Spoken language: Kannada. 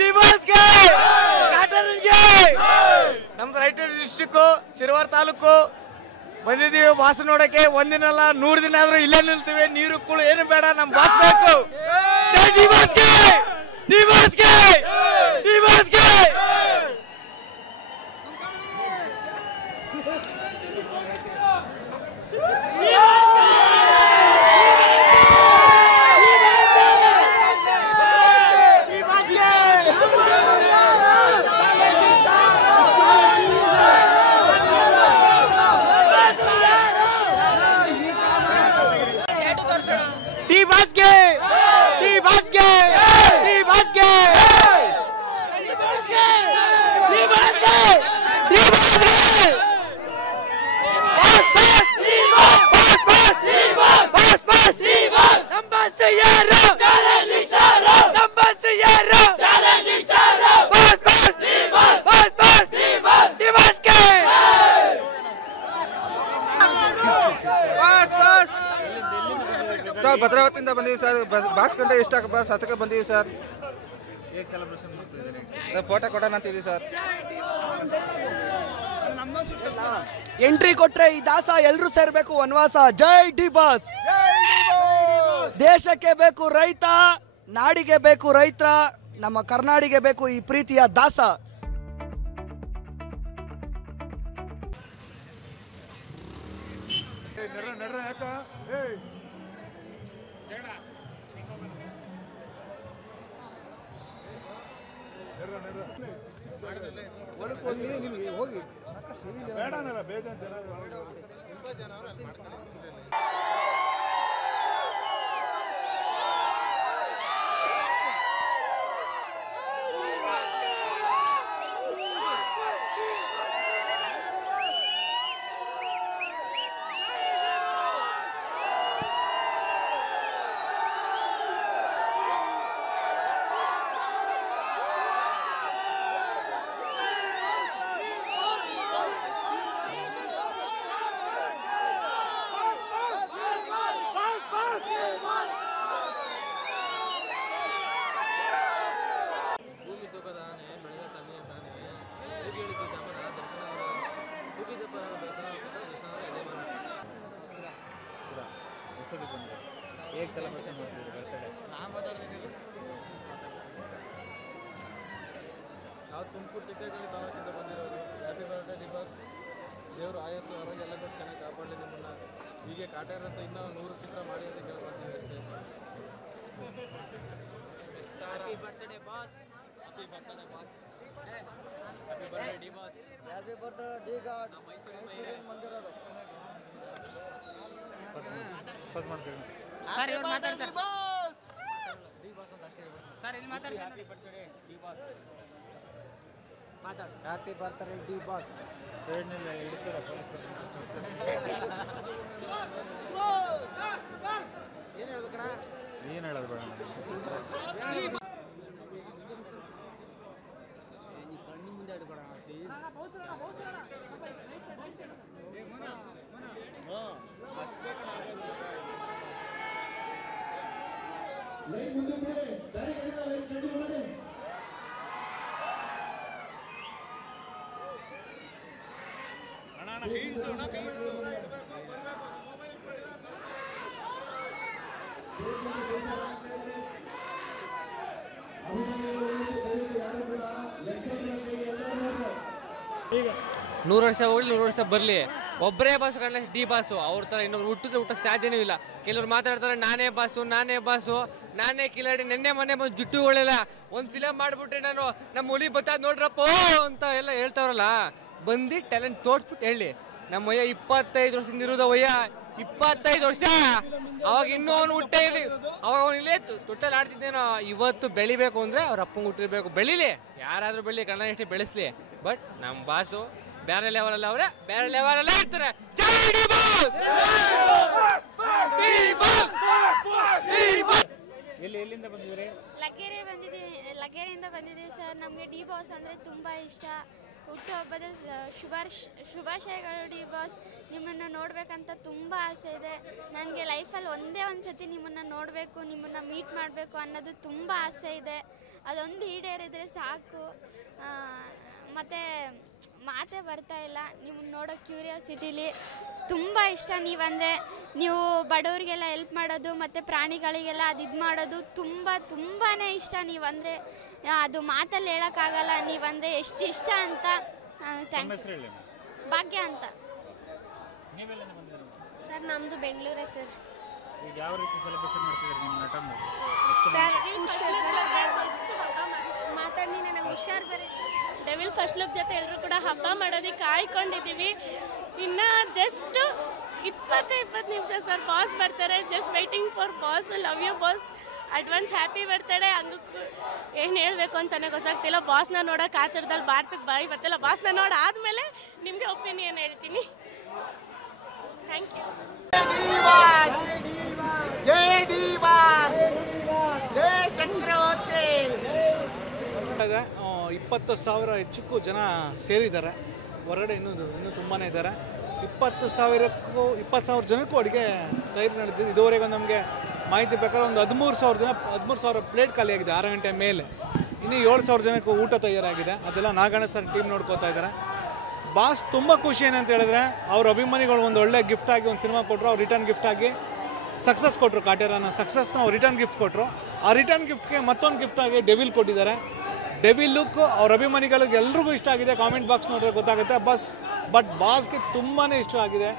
ದಿವಸ್ಗೆ ಕಾಟನ್ಗೆ ನಮ್ದು ರಾಯಚೂರು ಡಿಸ್ಟ್ರಿಕ್ಕು ಶಿರವಾರ ತಾಲೂಕು ಬಂದಿದ್ದೀವಿ ಬಾಸ್ ನೋಡಕ್ಕೆ. ಒಂದಿನಲ್ಲ 100 ದಿನ ಆದ್ರೂ ಇಲ್ಲೇ ನಿಲ್ತೀವಿ. ನೀರು ಕುಳು ಏನು ಬೇಡ, ನಮ್ ಬಾಸ್ ಬೇಕು. ದಿವಸ್ಗೆ ದಿವಸ್ಗೆ ದಿವಸ್ಗೆ ಭದ್ರಾವತಿಯಿಂದ ಬಂದೀವಿ ಸರ್. ಬಾಕ್ಸ್ ಕಂಡ್ರೆ ಇಷ್ಟ ಬಸ್ ಹತ್ತಕ್ಕೆ ಬಂದೀವಿ ಸರ್. ಫೋಟೋ ಕೊಡೋಣ ಅಂತಿದ್ದೀವಿ ಸರ್. ಎಂಟ್ರಿ ಕೊಟ್ರೆ ಈ ದಾಸ ಎಲ್ಲರೂ ಸೇರ್ಬೇಕು ವನವಾಸ. ಜೈ ಡಿ ಬಾಸ್. ದೇಶಕ್ಕೆ ಬೇಕು ರೈತ, ನಾಡಿಗೆ ಬೇಕು ರೈತ, ನಮ್ಮ ಕರ್ನಾಡಿಗೆ ಬೇಕು ಈ ಪ್ರೀತಿಯ ದಾಸ. ಹೋಗಿ ಸಾಕಷ್ಟು ಬೇಜಾನ್ ಜನ ಹೇಗೆ ಸೆಲೆಬ್ರೇಷನ್ ಮಾಡ್ತಿದ್ದೀವಿ ಬರ್ತಡೇ? ನಾನು ಮಾತಾಡ್ತಿದ್ದೀನಿ. ನಾವು ತುಮಕೂರು ಚಿಕ್ಕದೇಳಿ ತಾಲೂಕಿಂದ ಬಂದಿರೋದು. Happy birthday D boss. ದೇವರು ಆಯಸ್ಸು ಆರೋಗ್ಯ ಎಲ್ಲ ಕೊಟ್ಟು ಚೆನ್ನಾಗಿ ಕಾಪಾಡಲಿ ನಿಮ್ಮನ್ನು. ಹೀಗೆ ಕಾಟ ಇರೋಂಥ ಇನ್ನೂ 100 ಚಿತ್ರ ಮಾಡಿ ಅಂತ ಕೇಳ್ಕೊಳ್ತೀವಿ ಅಷ್ಟೇ. Happy birthday boss. Happy birthday boss. Happy birthday D boss. Happy birthday D god. ಮೈಸೂರಿನ ಬಂದಿರೋದು ಫಸ್ಟ್ ಮಾಡ್ತೀವಿ ಸರ್. ಇವ್ರು ಮಾತಾಡ್ತಾರೆ ಡಿ ಬಾಸ್ ಅಂತ ಅಷ್ಟೇ ಸರ್. ಇಲ್ಲಿ ಮಾತಾಡ್ತಾರೆ. Happy birthday D boss. ಮಾತಾಡ. Happy birthday D boss. ಏನಿಲ್ಲ ಹಿಡಿತಾರಪ್ಪ. ಏನು ಹೇಳ್ಬೇಕಣ್ಣ? ಏನು ಹೇಳೋದು ಬೇಡ. ಕಣ್ಣು ಮುಂದೆ ಇಡಬೇಡ ಪ್ಲೀಸ್. ಅಷ್ಟೇ ಅಣ್ಣ ಬೀಳ್ಸು ಅಣ್ಣ ಬೀಳ್ಸು. ಈಗ 100 ವರ್ಷ ಹೋಗ್ಲಿ 100 ವರ್ಷ ಬರಲಿ, ಒಬ್ಬರೇ ಬಾಸು ಕಂಡ್ರೆ ಡಿ ಬಾಸು. ಅವ್ರ ಥರ ಇನ್ನೊಬ್ರು ಹುಟ್ಟಕ್ಕೆ ಸಾಧ್ಯನೇ ಇಲ್ಲ. ಕೆಲವ್ರು ಮಾತಾಡ್ತಾರೆ ನಾನೇ ಬಾಸು ನಾನೇ ಕಿಲಾಡಿ. ನೆನ್ನೆ ಮೊನ್ನೆ ಬಂದು ಜುಟ್ಟುಗಳೆಲ್ಲ ಒಂದು ಫಿಲಮ್ ಮಾಡಿಬಿಟ್ರೆ ನಾನು ನಮ್ಮ ಹುಲಿ ಬತ್ತಾದ ನೋಡ್ರಪ್ಪ ಅಂತ ಎಲ್ಲ ಹೇಳ್ತಾವ್ರಲ್ಲ. ಬಂದು ಟ್ಯಾಲೆಂಟ್ ತೋರಿಸ್ಬಿಟ್ಟು ಹೇಳಿ. ನಮ್ಮ ವಯ್ಯ 25 ವರ್ಷದಿಂದ ಇರೋದು. ವಯ್ಯ 25 ವರ್ಷ. ಅವಾಗ ಇನ್ನೂ ಅವನು ಹುಟ್ಟೇ ಇರಲಿ, ಅವಾಗ ಅವನು ಇಲ್ಲೇ ತೊಟ್ಟಲ್ಲಿ ಆಡ್ತಿದ್ದೇನೋ. ಇವತ್ತು ಬೆಳಿಬೇಕು ಅಂದರೆ ಅವ್ರ ಅಪ್ಪಂಗೆ ಹುಟ್ಟಿರ್ಬೇಕು. ಬೆಳೀಲಿ, ಯಾರಾದರೂ ಬೆಳೀಲಿ, ಕನ್ನಡ ಎಷ್ಟು ಬೆಳೆಸಲಿ. ಬಟ್ ನಮ್ಮ ಬಾಸು ಬೇರೆ ಲೆವೆಲಲ್ಲ, ಅವರೇ ಬೇರೆ ಲೆವೆಲಲ್ಲೇ ಇರ್ತಾರೆ. ಎಲ್ಲಿಂದ ಬಂದಿದ್ದೀರಿ? ಲಗ್ಗೆರೆಯಿಂದ ಬಂದಿದ್ದೀವಿ ಸರ್. ನಮಗೆ ಡಿ ಬಾಸ್ ಅಂದರೆ ತುಂಬ ಇಷ್ಟ. ಹುಟ್ಟುಹಬ್ಬದ ಶುಭಾಶಯಗಳು ಡಿ ಬಾಸ್. ನಿಮ್ಮನ್ನು ನೋಡಬೇಕಂತ ತುಂಬ ಆಸೆ ಇದೆ ನನಗೆ. ಲೈಫಲ್ಲಿ ಒಂದೇ ಒಂದು ಸತಿ ನಿಮ್ಮನ್ನು ನೋಡಬೇಕು, ನಿಮ್ಮನ್ನು ಮೀಟ್ ಮಾಡಬೇಕು ಅನ್ನೋದು ತುಂಬ ಆಸೆ ಇದೆ. ಅದೊಂದು ಈಡೇರಿದ್ರೆ ಸಾಕು. ಮತ್ತು ಮಾತೇ ಬರ್ತಾ ಇಲ್ಲ ನಿಮ್ಮನ್ನು ನೋಡೋ ಕ್ಯೂರಿಯಾಸಿಟಿಲಿ. ತುಂಬ ಇಷ್ಟ ನೀವಂದರೆ. ನೀವು ಬಡವರಿಗೆಲ್ಲ ಹೆಲ್ಪ್ ಮಾಡೋದು ಮತ್ತು ಪ್ರಾಣಿಗಳಿಗೆಲ್ಲ ಅದು ಇದು ಮಾಡೋದು ತುಂಬಾ ಇಷ್ಟ ನೀವಂದರೆ. ಅದು ಮಾತಲ್ಲಿ ಹೇಳೋಕ್ಕಾಗಲ್ಲ ನೀವಂದರೆ ಎಷ್ಟು ಇಷ್ಟ ಅಂತ. Thank you. ಭಾಗ್ಯ ಅಂತ ಸರ್. ನಮ್ಮದು ಬೆಂಗಳೂರೇ ಸರ್. ಈಗ ಯಾವ ರೀತಿ ಸೆಲೆಬ್ರೇಷನ್ ಮಾಡ್ತಿದ್ದೀರಿ ನಿಮ್ಮ ನಟನ? ಸರ್ ಮಾತಾಡಿ ನನಗೆ ಹುಷಾರು ಬರೀ. ಡೆವಿಲ್ ಫಸ್ಟ್ ಲುಕ್ ಜೊತೆ ಎಲ್ಲರೂ ಕೂಡ ಹಬ್ಬ ಮಾಡೋದಕ್ಕೆ ಕಾಯ್ಕೊಂಡಿದ್ದೀವಿ. ಇನ್ನು ಜಸ್ಟ್ 20 ನಿಮಿಷ ಸರ್. ಬಾಸ್ ಬರ್ತಾರೆ. Just waiting for boss. Love you boss. Advance happy birthday. ಹಂಗೂ ಏನು ಹೇಳಬೇಕು ಅಂತಲೇ ಗೊತ್ತಾಗ್ತಿಲ್ಲ. ಬಾಸ್ನ ನೋಡೋಕೆ ಆಚರದಲ್ಲಿ ಭಾರತಕ್ಕೆ ಬಾಯಿ ಬರ್ತಿಲ್ಲ. ಬಾಸ್ನ ನೋಡಾದ್ಮೇಲೆ ನಿಮಗೆ ಒಪಿನಿಯನ್ ಹೇಳ್ತೀನಿ. Thank you. ಇದೆ 20,000 ಹೆಚ್ಚಕ್ಕೂ ಜನ ಸೇರಿದ್ದಾರೆ. ಹೊರಗಡೆ ಇನ್ನೂ ತುಂಬಾ ಇದ್ದಾರೆ. 20,000 ಜನಕ್ಕೂ ಅಡುಗೆ ತಯಾರಿ ನಡೆದಿದೆ. ಇದುವರೆಗೂ ನಮಗೆ ಮಾಹಿತಿ ಪ್ರಕಾರ ಒಂದು 13,000 ಪ್ಲೇಟ್ ಖಾಲಿಯಾಗಿದೆ 6 ಗಂಟೆ ಮೇಲೆ. ಇನ್ನು 7,000 ಜನಕ್ಕೂ ಊಟ ತಯಾರಾಗಿದೆ. ಅದೆಲ್ಲ ನಾಗಣ್ಣ ಸರ್ ಟೀಮ್ ನೋಡ್ಕೋತಾ ಇದ್ದಾರೆ. ಬಾಸ್ ತುಂಬ ಖುಷಿ ಏನಂತ ಹೇಳಿದ್ರೆ ಅವ್ರ ಅಭಿಮಾನಿಗಳು ಒಂದು ಒಳ್ಳೆ ಗಿಫ್ಟ್ ಆಗಿ ಒಂದು ಸಿನಿಮಾ ಕೊಟ್ಟರು. ಅವ್ರು ರಿಟರ್ನ್ ಗಿಫ್ಟ್ ಆಗಿ ಸಕ್ಸಸ್ ಕೊಟ್ಟರು. ಕಾಟೇರನ ಸಕ್ಸಸ್ನ ಅವ್ರು ರಿಟರ್ನ್ ಗಿಫ್ಟ್ ಕೊಟ್ಟರು. ಆ ರಿಟರ್ನ್ ಗಿಫ್ಟ್ಗೆ ಮತ್ತೊಂದು ಗಿಫ್ಟ್ ಆಗಿ ಡೆವಿಲ್ ಕೊಟ್ಟಿದ್ದಾರೆ. ಡೆವಿಲ್ ಲುಕ್ ಅವ್ರ ಅಭಿಮಾನಿಗಳಿಗೆ ಎಲ್ರಿಗೂ ಇಷ್ಟ ಆಗಿದೆ. ಕಾಮೆಂಟ್ ಬಾಕ್ಸ್ ನೋಡಿದ್ರೆ ಗೊತ್ತಾಗುತ್ತೆ. ಬಟ್ ಬಾಸ್ಗೆ ತುಂಬಾ ಇಷ್ಟ ಆಗಿದೆ.